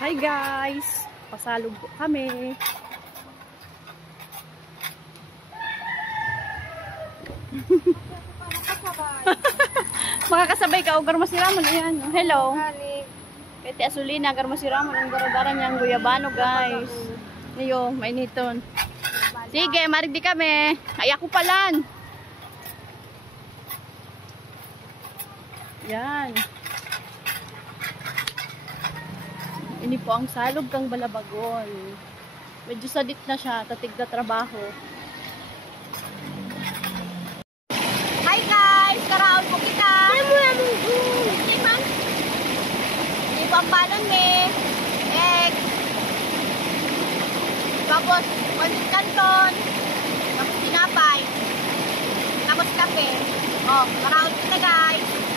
Hi guys! Pasalog po kami. Makakasabay ka o garmasiraman. Ayan. Hello. Kati Asulina, garmasiraman. Ang gara-gara niyang guyabano guys. Ayo, mainiton. Sige, marig di kami. Ay ako palan. Yan. Ini po ang salog kang Balabagon. Medyo sadit na siya, tatig na trabaho. Hi guys! Karaon po kita! Hindi man. Hindi po ang balon me. Egg. Tapos, pancit canton. Tapos tinapay. Tapos kape. Oh, karaon kita guys!